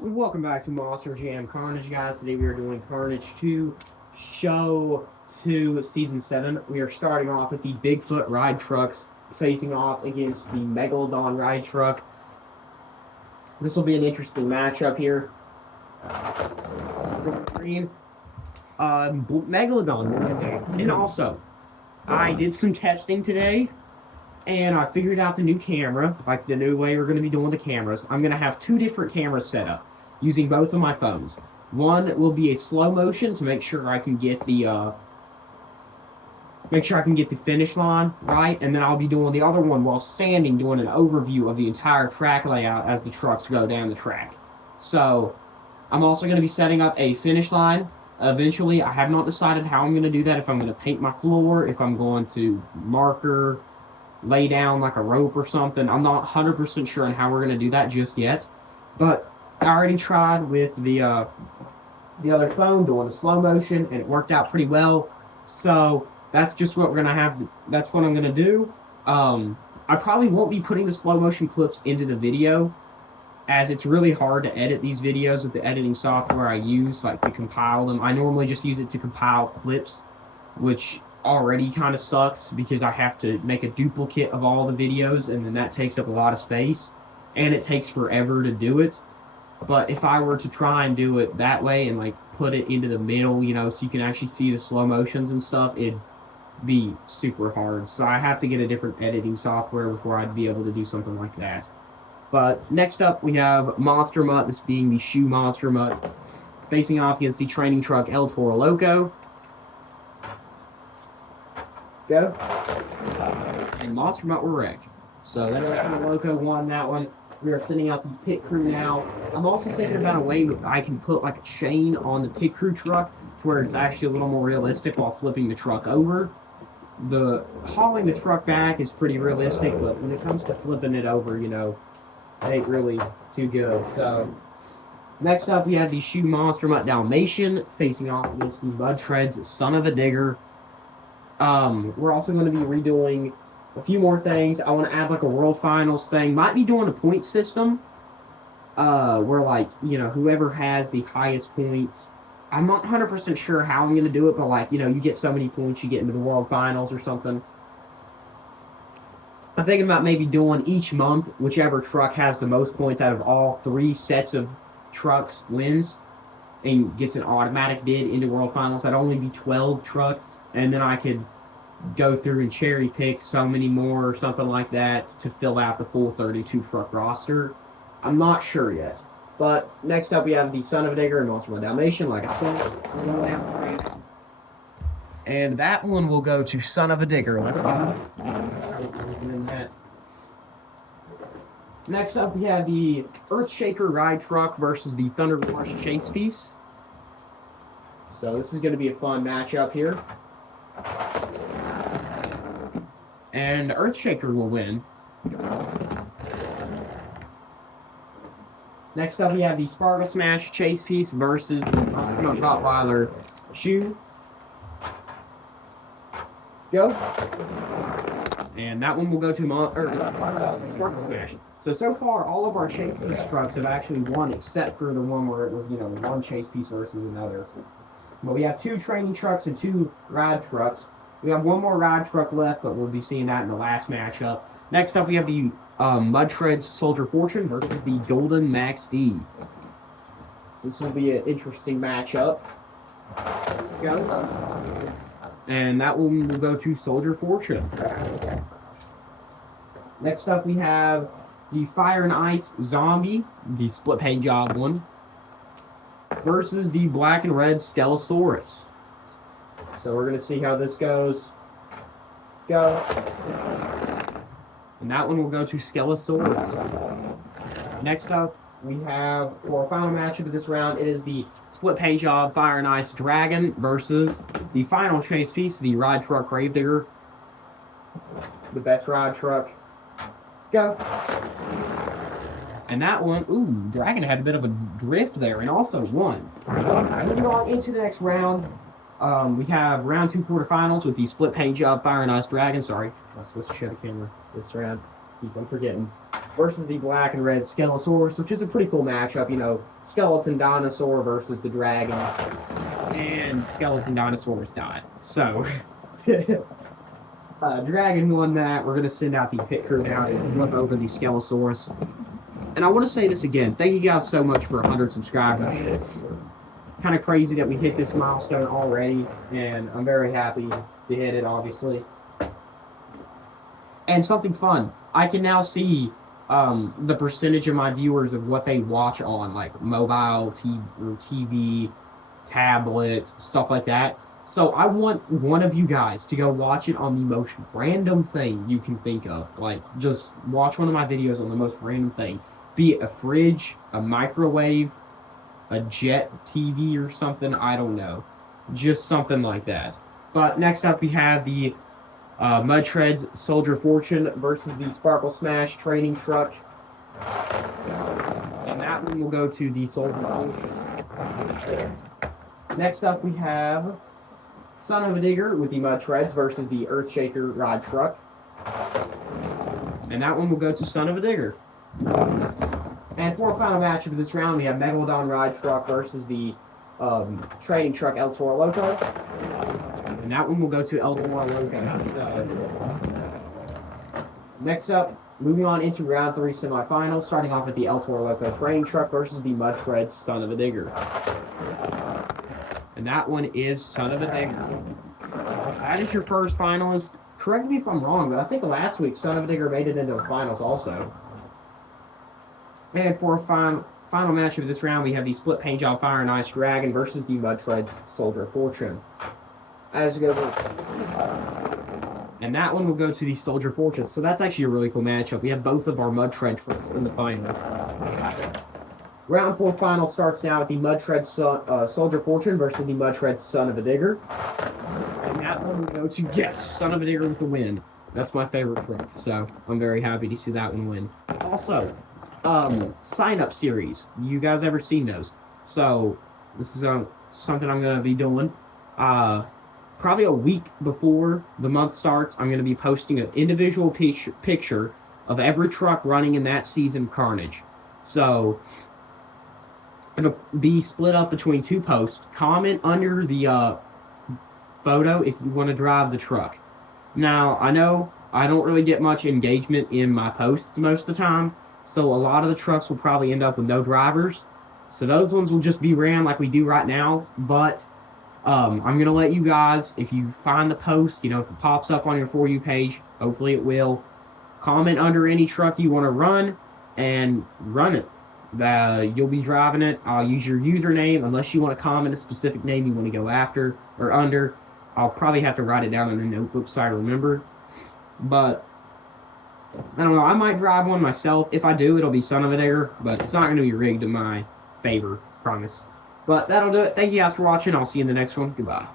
Welcome back to Monster Jam Carnage, guys. Today we are doing Carnage 2, Show 2, Season 7. We are starting off with the Bigfoot ride trucks facing off against the Megalodon ride truck. This will be an interesting matchup here. Green. Megalodon. And also, I did some testing today, and I figured out the new camera, like the new way we're going to be doing the cameras. I'm going to have two different cameras set up, using both of my phones. One will be a slow motion to make sure I can get the finish line right, and then I'll be doing the other one while standing, doing an overview of the entire track layout as the trucks go down the track. So I'm also going to be setting up a finish line eventually. I have not decided how I'm going to do that, if I'm going to paint my floor, if I'm going to marker, lay down like a rope or something. I'm not 100% sure on how we're going to do that just yet, but I already tried with the other phone doing the slow motion, and it worked out pretty well. So that's just what we're gonna have. That's what I'm gonna do. I probably won't be putting the slow motion clips into the video, as it's really hard to edit these videos with the editing software I use, like to compile them. I normally just use it to compile clips, which already kind of sucks because I have to make a duplicate of all the videos, and then that takes up a lot of space, and it takes forever to do it. But if I were to try and do it that way and like put it into the middle, so you can actually see the slow motions and stuff, it'd be super hard. So I have to get a different editing software before I'd be able to do something like that. But next up we have Monster Mutt, this being the Shoe Monster Mutt, facing off against the training truck El Toro Loco. Go. And Monster Mutt were wrecked. So that El Toro Loco won that one. We are sending out the pit crew now. I'm also thinking about a way that I can put like a chain on the pit crew truck to where it's actually a little more realistic while flipping the truck over. The hauling the truck back is pretty realistic, but when it comes to flipping it over, it ain't really too good. So next up we have the Shoe Monster Mutt Dalmatian facing off against the Mud Treads Son of a Digger. We're also going to be redoing a few more things. I want to add like a World Finals thing. Might be doing a point system, where like, whoever has the highest points. I'm not 100% sure how I'm going to do it, but like, you get so many points, you get into the World Finals or something. I'm thinking about maybe doing each month, whichever truck has the most points out of all 3 sets of trucks wins and gets an automatic bid into World Finals. That'd only be 12 trucks, and then I could go through and cherry pick so many more or something like that to fill out the full 32 truck roster. I'm not sure yet. But next up we have the Son of a Digger and Monster Mutt Dalmatian, like I said. And that one will go to Son of a Digger. Let's go. Next up we have the Earthshaker ride truck versus the Thunderrush chase piece. So this is going to be a fun matchup here. And Earthshaker will win. Next up we have the Sparkle Smash chase piece versus the Monster Mutt Rottweiler shoe. Go. And that one will go to Sparkle Smash. So far, all of our chase piece trucks have actually won, except for the one where it was, one chase piece versus another. But we have 2 training trucks and 2 ride trucks. We have 1 more ride truck left, but we'll be seeing that in the last matchup. Next up, we have the Mud Treads Soldier Fortune versus the Golden Max D. So this will be an interesting matchup. Go. And that one will go to Soldier Fortune. Next up, we have the Fire and Ice Zombie, the split paint job one, versus the Black and Red Stegosaurus. So we're going to see how this goes. Go. And that one will go to Stegosaurus. Next up, we have, for our final matchup of this round, it is the split paint job Fire and Ice Dragon versus the final chase piece, the ride truck Gravedigger. The best ride truck. Go. And that one, Dragon had a bit of a drift there and also won. Moving on into the next round, we have round 2 quarterfinals with the split paint job Fire and Ice Dragon. Sorry, I was supposed to show the camera this round. keep on forgetting. Versus the black and red Skelesaurus, which is a pretty cool matchup. You know, skeleton dinosaur versus the dragon, and skeleton dinosaurs died. So, dragon won that. We're gonna send out the pit crew now to flip over the Skelesaurus. And I want to say this again. Thank you guys so much for 100 subscribers. Kind of crazy that we hit this milestone already, and I'm very happy to hit it, obviously. And something fun. I can now see the percentage of my viewers of what they watch on, like mobile, TV, tablet, stuff like that. So I want one of you guys to go watch it on the most random thing you can think of. Like, just watch one of my videos on the most random thing. Be it a fridge, a microwave, a jet TV or something, I don't know. Just something like that. But next up we have the Mud Treads Soldier Fortune versus the Sparkle Smash Training Truck. And that one will go to the Soldier Fortune. Next up we have Son of a Digger with the Mud Treads versus the Earthshaker Ride Truck. And that one will go to Son of a Digger. And for our final match of this round, we have Megalodon Ride Truck versus the Training Truck El Toro Loco. And that one will go to El Toro Loco. Next up, moving on into round 3 semifinals, starting off with the El Toro Loco Training Truck versus the Mud Treads Son of a Digger. And that one is Son of a Digger. That is your first finalist. Correct me if I'm wrong, but I think last week Son of a Digger made it into the finals also. And for a final match of this round, we have the Split Paint Job Fire and Ice Dragon versus the Mud Treads Soldier Fortune. As we go, and that one will go to the Soldier Fortune. So that's actually a really cool matchup. We have both of our Mud Tread trucks in the finals. Round 4 final starts now with the Mud Treads Soldier Fortune versus the Mud Treads Son of a Digger. And that one will go to, yes, Son of a Digger with the win. That's my favorite truck, so I'm very happy to see that one win. Also, sign-up series. You guys ever seen those? So this is something I'm going to be doing. Probably a week before the month starts, I'm going to be posting an individual picture of every truck running in that season of Carnage. So it'll be split up between 2 posts. Comment under the photo if you want to drive the truck. Now, I know I don't really get much engagement in my posts most of the time, so a lot of the trucks will probably end up with no drivers. So those ones will just be ran like we do right now. But I'm going to let you guys, if you find the post, you know, if it pops up on your For You page, hopefully it will, comment under any truck you want to run and run it. You'll be driving it. I'll use your username unless you want to comment a specific name you want to go after or under. I'll probably have to write it down in a notebook so I remember. But I don't know. I might drive one myself. If I do, it'll be Son of a Digger, but it's not going to be rigged in my favor, promise. But that'll do it. Thank you guys for watching. I'll see you in the next one. Goodbye.